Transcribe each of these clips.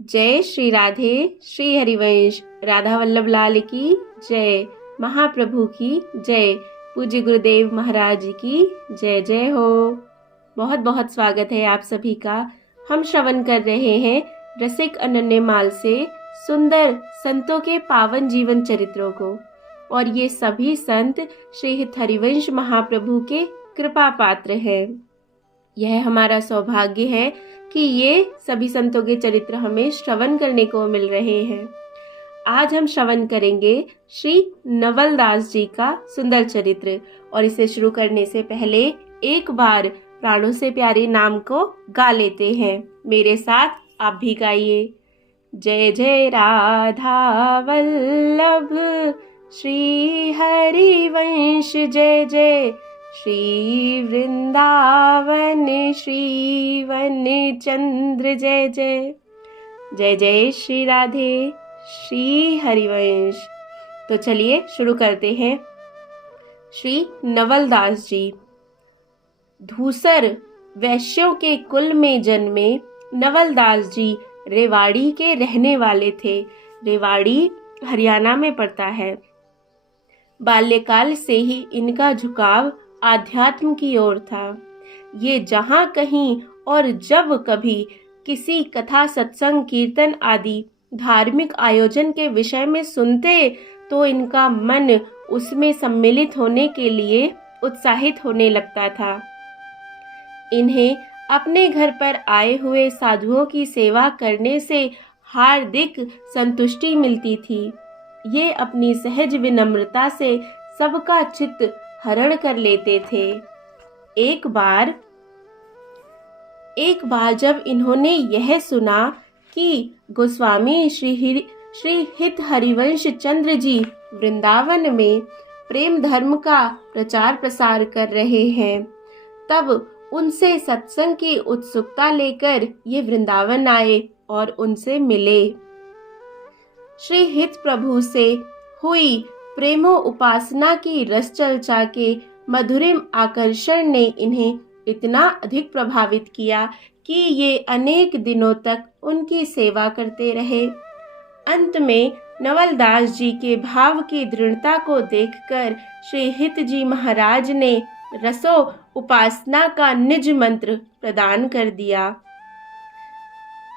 जय श्री राधे। श्री हरिवंश राधा वल्लभ लाल की जय। महाप्रभु की जय। पूज्य गुरुदेव महाराज की जय जय हो। बहुत बहुत स्वागत है आप सभी का। हम श्रवण कर रहे हैं रसिक अनन्य माल से सुंदर संतों के पावन जीवन चरित्रों को, और ये सभी संत श्री हरिवंश महाप्रभु के कृपा पात्र हैं। यह हमारा सौभाग्य है कि ये सभी संतों के चरित्र हमें श्रवण करने को मिल रहे हैं। आज हम श्रवण करेंगे श्री नवल दास जी का सुंदर चरित्र, और इसे शुरू करने से पहले एक बार प्राणों से प्यारे नाम को गा लेते हैं। मेरे साथ आप भी गाइए। जय जय राधा वल्लभ श्री हरिवंश, जय जय श्री वृंदावन श्री वन चंद्र, जय जय जय जय श्री राधे श्री हरिवंश। तो चलिए शुरू करते हैं। श्री नवल दास जी धूसर वैश्यों के कुल में जन्मे नवल दास जी रेवाड़ी के रहने वाले थे। रेवाड़ी हरियाणा में पड़ता है। बाल्यकाल से ही इनका झुकाव आध्यात्म की ओर था। ये जहाँ कहीं और जब कभी किसी कथा, सत्संग, कीर्तन आदि धार्मिक आयोजन के विषय में सुनते तो इनका मन उसमें सम्मिलित होने के लिए उत्साहित होने लगता था। इन्हें अपने घर पर आए हुए साधुओं की सेवा करने से हार्दिक संतुष्टि मिलती थी। ये अपनी सहज विनम्रता से सबका चित्त हरण कर लेते थे। एक बार जब इन्होंने यह सुना कि गोस्वामी श्री हित हरिवंश चंद्र जी वृंदावन में प्रेम धर्म का प्रचार प्रसार कर रहे हैं, तब उनसे सत्संग की उत्सुकता लेकर ये वृंदावन आए और उनसे मिले। श्री हित प्रभु से हुई प्रेमो उपासना की रस चर्चा के मधुरिम आकर्षण ने इन्हें इतना अधिक प्रभावित किया कि ये अनेक दिनों तक उनकी सेवा करते रहे। अंत में नवल दास जी के भाव की दृढ़ता को देखकर श्री हित जी महाराज ने रसो उपासना का निज मंत्र प्रदान कर दिया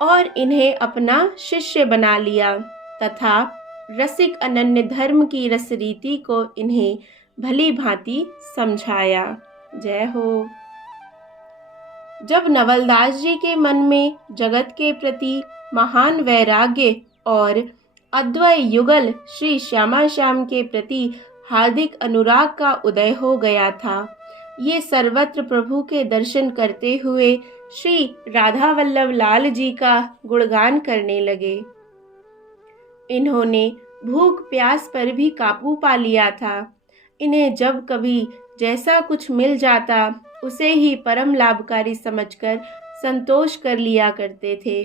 और इन्हें अपना शिष्य बना लिया तथा रसिक अनन्य धर्म की रस रीति को इन्हें भली भांति समझाया। जय हो। जब नवलदास जी के मन में जगत के प्रति महान वैराग्य और अद्वय युगल श्री श्यामा श्याम के प्रति हार्दिक अनुराग का उदय हो गया था, ये सर्वत्र प्रभु के दर्शन करते हुए श्री राधा वल्लभ लाल जी का गुणगान करने लगे। इन्होंने भूख प्यास पर भी काबू पा लिया था। इन्हें जब कभी जैसा कुछ मिल जाता उसे ही परम लाभकारी समझकर संतोष कर लिया करते थे।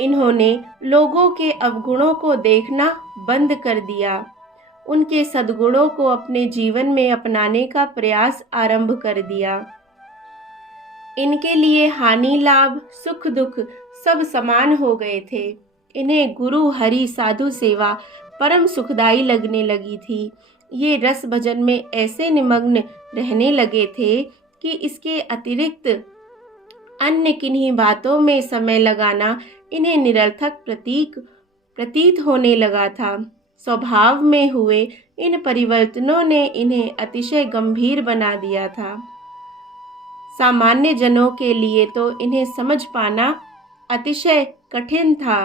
इन्होंने लोगों के अवगुणों को देखना बंद कर दिया, उनके सद्गुणों को अपने जीवन में अपनाने का प्रयास आरंभ कर दिया। इनके लिए हानि लाभ सुख दुख सब समान हो गए थे। इन्हें गुरु हरि साधु सेवा परम सुखदायी लगने लगी थी। ये रस भजन में ऐसे निमग्न रहने लगे थे कि इसके अतिरिक्त अन्य किन्हीं बातों में समय लगाना इन्हें निरर्थक प्रतीत होने लगा था। स्वभाव में हुए इन परिवर्तनों ने इन्हें अतिशय गंभीर बना दिया था। सामान्य जनों के लिए तो इन्हें समझ पाना अतिशय कठिन था,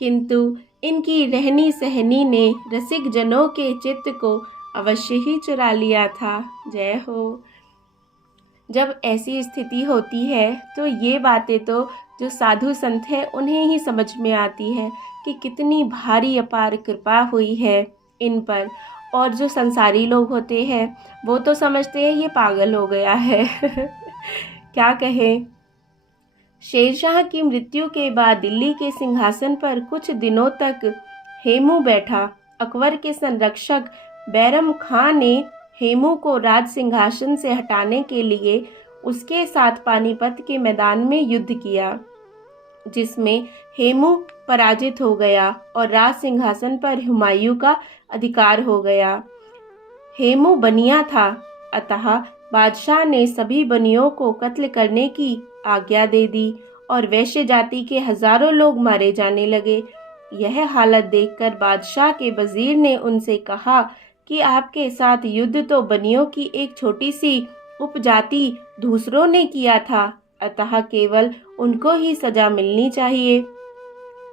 किंतु इनकी रहनी सहनी ने रसिक जनों के चित्त को अवश्य ही चुरा लिया था। जय हो। जब ऐसी स्थिति होती है तो ये बातें तो जो साधु संत है उन्हें ही समझ में आती है कि कितनी भारी अपार कृपा हुई है इन पर, और जो संसारी लोग होते हैं वो तो समझते हैं ये पागल हो गया है। क्या कहें। शेरशाह की मृत्यु के बाद दिल्ली के सिंहासन पर कुछ दिनों तक हेमू बैठा। अकबर के संरक्षक बैरम खां ने हेमू को राज सिंहासन से हटाने के लिए उसके साथ पानीपत के मैदान में युद्ध किया, जिसमें हेमू पराजित हो गया और राज सिंहासन पर हुमायूं का अधिकार हो गया। हेमू बनिया था, अतः बादशाह ने सभी बनियों को कत्ल करने की आज्ञा दे दी और वैश्य जाति के हजारों लोग मारे जाने लगे। यह हालत देखकर बादशाह के वजीर ने उनसे कहा कि आपके साथ युद्ध तो बनियों की एक छोटी सी उपजाति दूसरों ने किया था, अतः केवल उनको ही सजा मिलनी चाहिए।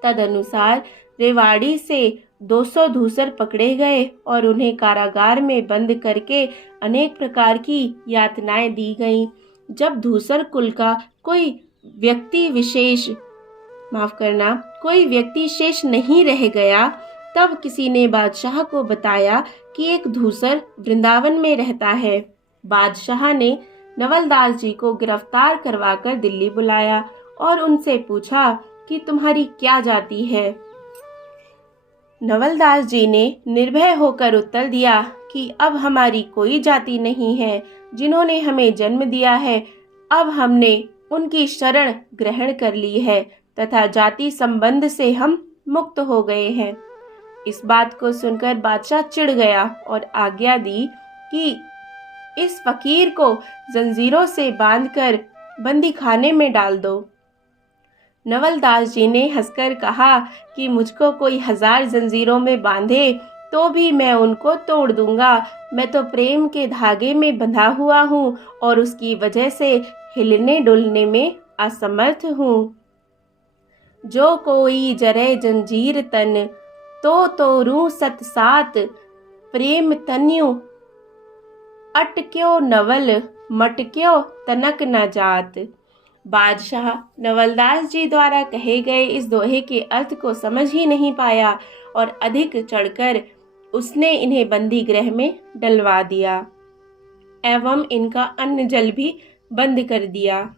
तदनुसार रेवाड़ी से 200 धूसर पकड़े गए और उन्हें कारागार में बंद करके अनेक प्रकार की यातनाएं दी गईं। जब धूसर कुल का कोई व्यक्ति शेष नहीं रह गया, तब किसी ने बादशाह को बताया कि एक धूसर वृंदावन में रहता है। बादशाह ने नवलदास जी को गिरफ्तार करवाकर दिल्ली बुलाया और उनसे पूछा कि तुम्हारी क्या जाति है। नवलदास जी ने निर्भय होकर उत्तर दिया कि अब हमारी कोई जाति नहीं है। जिन्होंने हमें जन्म दिया है, अब हमने उनकी शरण ग्रहण कर ली है तथा जाति संबंध से हम मुक्त हो गए हैं। इस बात को सुनकर बादशाह चिढ़ गया और आज्ञा दी कि इस फकीर को जंजीरों से बांधकर बंदी खाने में डाल दो। नवलदास जी ने हंसकर कहा कि मुझको कोई 1000 जंजीरों में बांधे तो भी मैं उनको तोड़ दूंगा। मैं तो प्रेम के धागे में बंधा हुआ हूँ और उसकी वजह से हिलने डुलने में असमर्थ हूँ। जो कोई जरे जंजीर तन, तो रू सत सात, प्रेम तन्यु अटक्यो नवल, मटक्यो तनक न जात। बादशाह नवलदास जी द्वारा कहे गए इस दोहे के अर्थ को समझ ही नहीं पाया और अधिक चढ़कर उसने इन्हें बंदी गृह में डलवा दिया एवं इनका अन्न जल भी बंद कर दिया।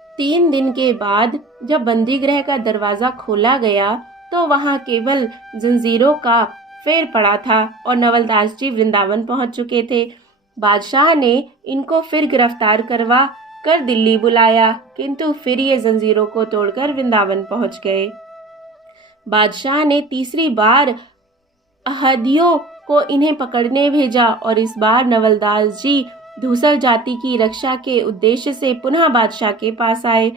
3 दिन के बाद जब बंदी गृह का दरवाजा खोला गया तो वहां केवल जंजीरों का फेर पड़ा था और नवलदास जी वृंदावन पहुंच चुके थे। बादशाह ने इनको फिर गिरफ्तार करवा कर दिल्ली बुलाया, किंतु फिर ये जंजीरों को तोड़कर वृंदावन पहुंच गए। बादशाह ने तीसरी बार अहदियों को इन्हें पकड़ने भेजा और इस बार नवलदास जी धूसर जाति की रक्षा के उद्देश्य से पुनः बादशाह के पास आए।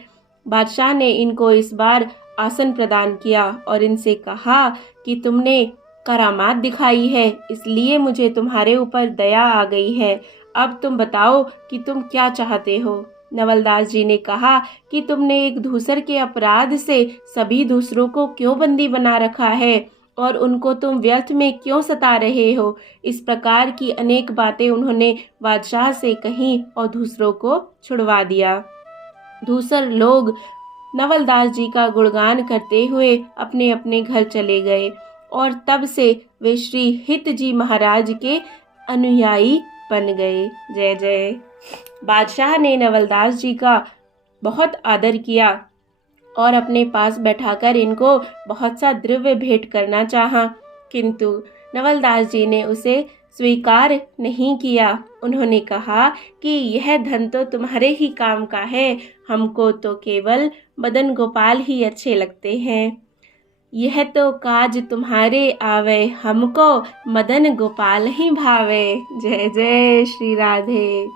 बादशाह ने इनको इस बार आसन प्रदान किया और इनसे कहा कि तुमने करामात दिखाई है, इसलिए मुझे तुम्हारे ऊपर दया आ गई है। अब तुम बताओ कि तुम क्या चाहते हो। नवलदास जी ने कहा कि तुमने एक धूसर के अपराध से सभी दूसरों को क्यों बंदी बना रखा है और उनको तुम व्यर्थ में क्यों सता रहे हो। इस प्रकार की अनेक बातें उन्होंने बादशाह से कहीं और दूसरों को छुड़वा दिया। दूसर लोग नवलदास जी का गुणगान करते हुए अपने अपने घर चले गए और तब से वे श्री हित जी महाराज के अनुयायी बन गए। जय जय। बादशाह ने नवलदास जी का बहुत आदर किया और अपने पास बैठाकर इनको बहुत सा द्रव्य भेंट करना चाहा, किंतु नवलदास जी ने उसे स्वीकार नहीं किया। उन्होंने कहा कि यह धन तो तुम्हारे ही काम का है, हमको तो केवल मदन गोपाल ही अच्छे लगते हैं। यह तो काज तुम्हारे आवे, हमको मदन गोपाल ही भावे। जय जय श्री राधे।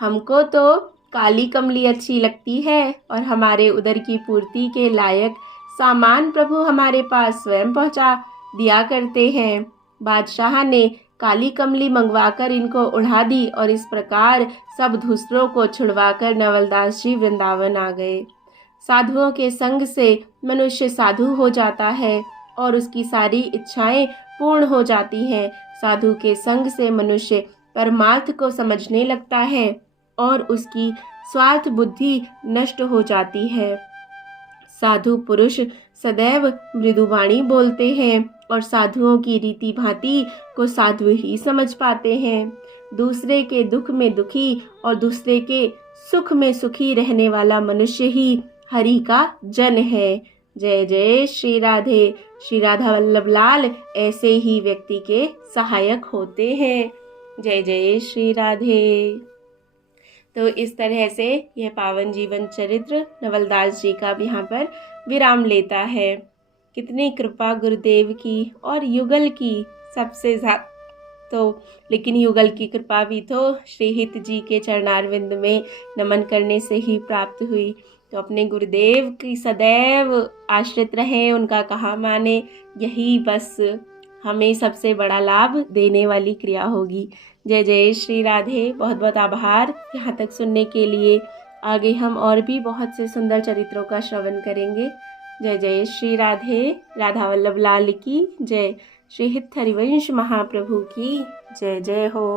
हमको तो काली कमली अच्छी लगती है और हमारे उदर की पूर्ति के लायक सामान प्रभु हमारे पास स्वयं पहुंचा दिया करते हैं। बादशाह ने काली कमली मंगवाकर इनको उड़ा दी और इस प्रकार सब दूसरों को छुड़वाकर नवलदास जी वृंदावन आ गए। साधुओं के संग से मनुष्य साधु हो जाता है और उसकी सारी इच्छाएं पूर्ण हो जाती हैं। साधु के संग से मनुष्य परमार्थ को समझने लगता है और उसकी स्वार्थ बुद्धि नष्ट हो जाती है। साधु पुरुष सदैव मृदुवाणी बोलते हैं और साधुओं की रीति भांति को साधु ही समझ पाते हैं। दूसरे के दुख में दुखी और दूसरे के सुख में सुखी रहने वाला मनुष्य ही हरि का जन है। जय जय श्री राधे। श्री राधा वल्लभ लाल ऐसे ही व्यक्ति के सहायक होते हैं। जय जय श्री राधे। तो इस तरह से यह पावन जीवन चरित्र नवलदास जी का भी यहाँ पर विराम लेता है। कितनी कृपा गुरुदेव की और युगल की सबसे ज़्यादा तो, लेकिन युगल की कृपा भी तो श्रीहित जी के चरणारविंद में नमन करने से ही प्राप्त हुई। तो अपने गुरुदेव की सदैव आश्रित रहे, उनका कहा माने, यही बस हमें सबसे बड़ा लाभ देने वाली क्रिया होगी। जय जय श्री राधे। बहुत बहुत आभार यहाँ तक सुनने के लिए। आगे हम और भी बहुत से सुंदर चरित्रों का श्रवण करेंगे। जय जय श्री राधे। राधा वल्लभ लाल की जय। श्री हित हरिवंश महाप्रभु की जय जय हो।